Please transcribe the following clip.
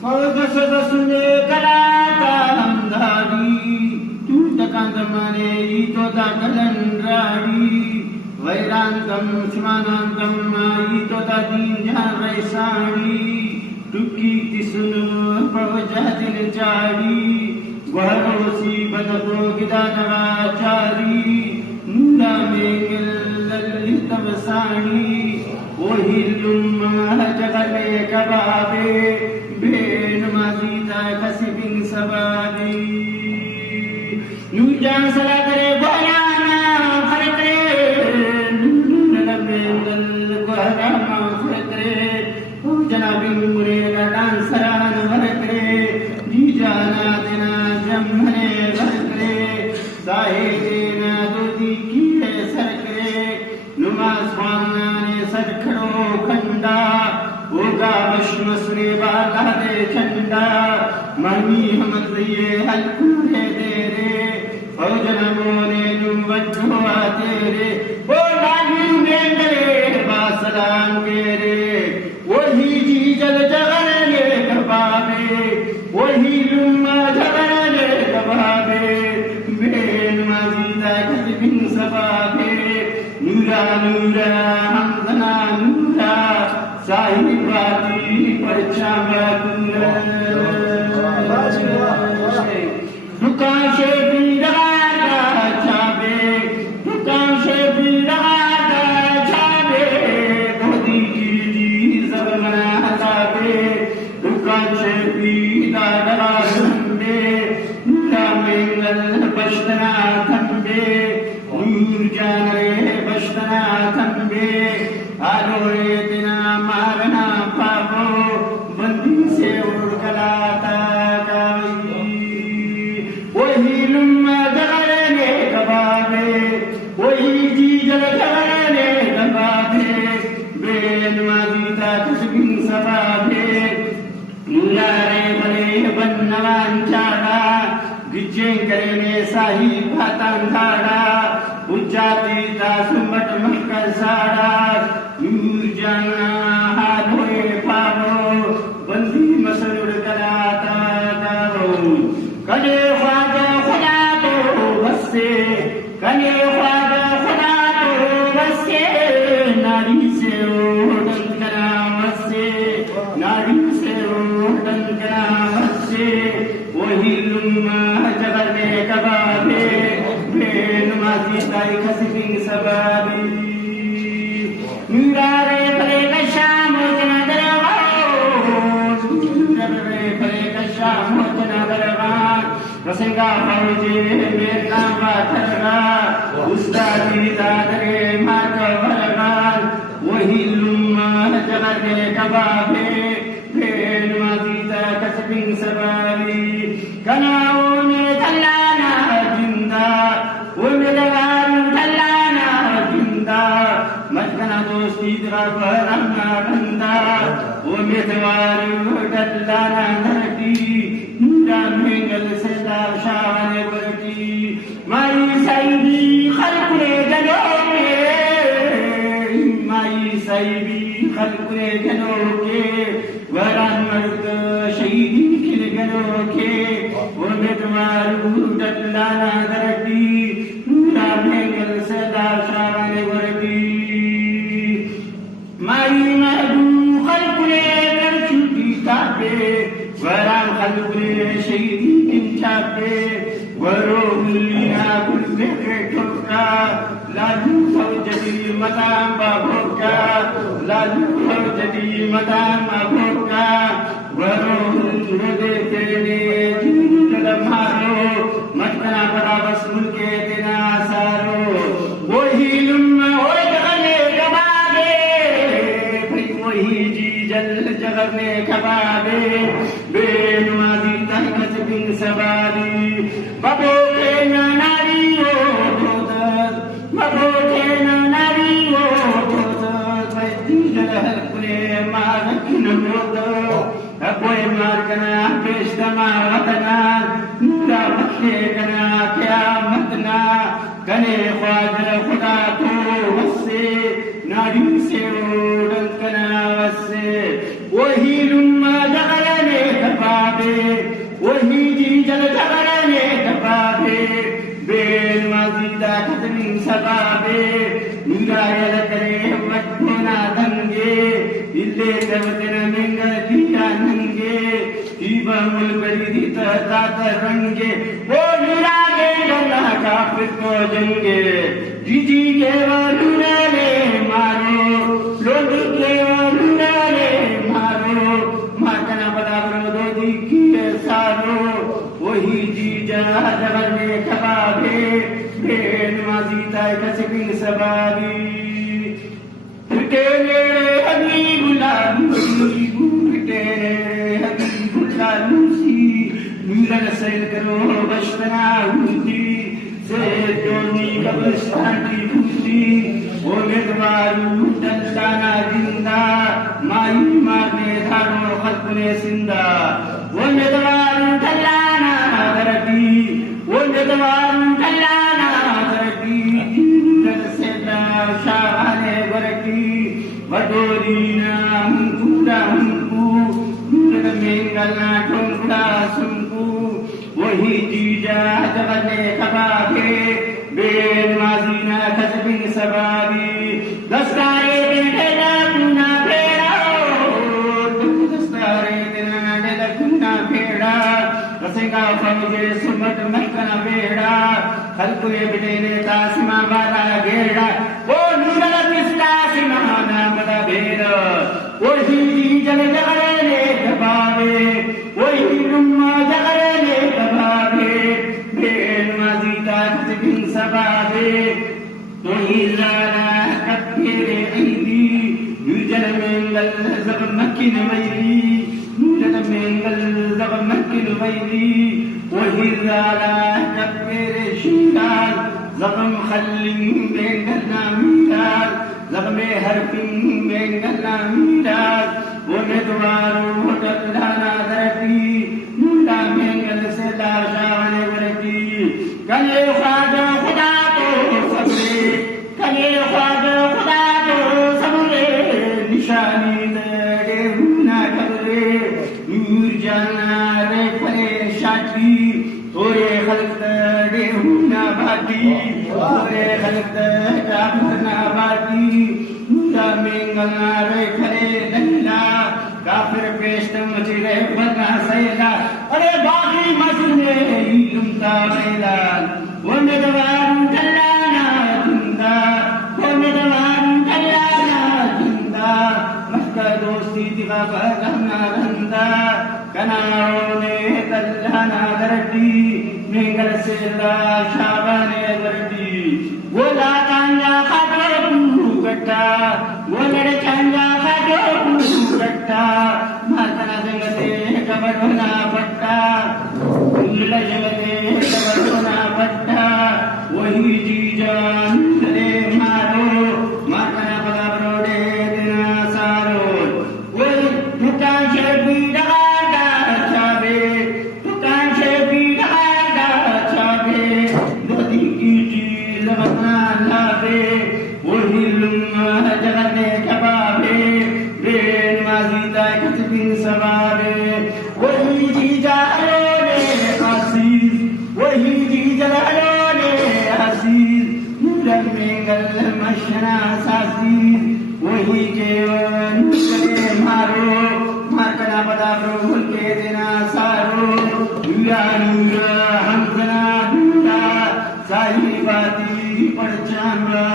Sunde kalata andhari, tu takandamane ito takalandrari, vairantam shivanantam ito tadinjan raisari, tukki tisunu pravajatin chari, guharosi badapo gidanavachari, nunda mengil lalitavasani, ohilum jagale kababe, ben mazita kasibin sabadi nujan salakare bayana kharatre nalabengal guharama kharatre janabin murela dansaran kharatre dijana dena jamhane kharatre sahedena dudi kiye sarkre numaz khwanane sadkhro khanda होगा मशमसरे वाला दे चंदा money हम ये हल्कुरे दे रे फौजन मोने नुम वज्जुआ तेरे ओ लागी मेंगले बासलाम के रे वही जी जल जगने कबाबे वही लुम्मा जगने कबाबे बेन मजीदा कसिबिन सबाबे नूरा नूरा हमदना नूरा साहिबाती परचामकुंड दुकान से बिरागा छाबे दुकान से बिरागा छाबे धोती की दी जबना हसाबे दुकान से बिरागा थंबे नूरा मेंगल बशतना थंबे नूर जाने बशतना थंबे आलोरे दिना मारना पापो बंदी से उड़कलाता गावी वही लुम्मा जगने कबाबे वही जी जल जगने कबाबे बेन माजीता कुसबिन सबाबे नुलारे भले बन्नवान चाड़ा गिज्जे करे साही भातान धाड़ा उज्जाती दासुमट महकर साड़ा नूर जाना हालोए पावो बंदी मसरुड़ कराता गावो कने ख्वाजा खुदा तो बसे कने ख्वाजा खुदा तो बसे नारी से ओढ़न करा बसे नारी से ओढ़न करा बसे वही लुम्मा जगने कबाबे बेन माजी ताई खसिबिंग सबाबी नूरारे परे कशाम होतना दरबार नूरारे परे कशाम होतना दरबार रसेगा फौजे मेरा बातरगा उस्तादी दादरे माता बरगार वही लुम्मा जगने कबाबे बेन माजीता कसबिंग सबाबी कनाओ में थल्लाना जिंदा वो मेरे गान थल्लाना जिंदा मजना दोस्ती तेरा बरना बंदा वो मेदवार डल्लाना धरती नूरा मेंगल से दाशाने बरती माई साईबी खलकुरे जनोके माई साईबी खलकुरे जनोके वरान मर्द शहीदी खिल जनोके वो मेदवार डल्लाना धरती नूरा मेंगल से दाशाने बरती माई महबू खलकुरे कर छुटी कापे वराम खलकुरे शहीदी किंचापे वरो उल्लीना कुल्ले के ठोका लालू फौजदी मदाम बाबोका लालू फौजदी मदाम बाबोका वरो उल्ले तेरे जीवन मारो मतना पड़ा बस मुल्के तेना सारो वही लुम्मा होए जगने कबाबे वही जी जल जगने कबाबे बेनुमाजी तहकत बिन सवारी बबो के नारी हो दोदर बबो के नारी हो दोदर वही जल हलकुरे मारक न दोदर अपोए मारकना पेशतमा वतना नूरा मक्के कना क्या मतना कने ख्वाजर खुदा तो वसे नारी से ओढ़न कना वसे वही लुम्मा जगने वही जी जल जगरने कबाबे बेन माजीदा खतमिन सबाबे नुरायल करे मटोना दंगे इल्ले देवतन मंगल दिया नंगे ईबा मुलबरी तात रंगे वो नुरा के डला काफिर को जंगे जीजी के वरुणाले मारो लोगी के वरुणाले मारो माकना बदाबरो दो दी की सारो वही जीजा जगरने कबाबे बेन माजीदा खतमिन सबाबी तेरे हबीबुल्ला हबीबू तेरे हबीबुल्ला लूसी नूरन सैल करो बशना हुती से जोनी कब्रिस्तान की खुशी वो मेदवारू दल्लाना जिंदा माई मारने धारो खतने सिंदा वो मेदवारू दल्लाना दरदी वो मेदवारू दल्लाना दरदी नूरन सैला शाहाने बरकी वडोरीना हुंकुरा हुंकू नूरन मेंगलना ठोंकुरा सुंकू वही जीजा जगने कबाबे बेन माजीना खतबिन सबाबी दस्तारे देना कुना फेड़ा दस्तारे देना देना कुना फेड़ा रसेगा फौजे सुमत मकना बेड़ा खलकुए बिटेने तासिमा वाला घेरा वो नूरन किस्ता सिमाना बड़ा भेड़ा वही जल जगने कबाबे वही रुम्मा जगने कबाबे बेन माजीदा खतबिन सबाबे वही लाला कब्बेरे ऐदी नुजल मेंगल जब मक्किन वैली नुजल मेंगल जब मक्किन वैली वही लाला कब्बेरे शिंगाल जगम खल्लिं मेंगल नामीराल जगमे हरफिं मेंगल नामीराल वो मेदवारू दल्लाना दरदी नुला मेंगल से लाशाने बरदी कले ख्वाजा खुदा तो सबरे कले ख्वाजा खुदा तो सबरे निशानी दे हुना कबरे नूर जाना रे फले शाटी तोरे खलक दे हुना बाटी तोरे खलक जाबना बाटी नूरा मेंगलना रे फले दल्ला काफिर पेशतम चिरे बना सैला अरे बाकी मसले इल्मुता मैला वो मेदवारू दल्लाना जिंदा वो मेदवारू दल्लाना जिंदा मक्का दोस्ती दिवा बगना रंदा कनाओने दल्लाना दरदी मेंगल से ला शाबाने दरदी वो ला कांजा खातो गट्टा वो लड़े कांजा खातो गट्टा मातना जगते कबरोना पट्टा उल्ला जगते कबरोना पट्टा वही जीजान ले मारो मातना बगाबरोडे दिना सारो वही दुकान से भी डगाड़ा चाबे दुकान से भी डगाड़ा चाबे दोदी की चीज बना लावे वही लुम्मा जगते कबाबे बेन माजीदा खतबिन सबाबे वही जीजा हलोने आसीज वही जीजा हलोने आसीज नूरन मेंगल मशना सासीज वही केवन करे मारो मारकना बड़ा प्रभुल के देना सारो नूरा नूरा हमजना नूरा साही बाती पड़चामरा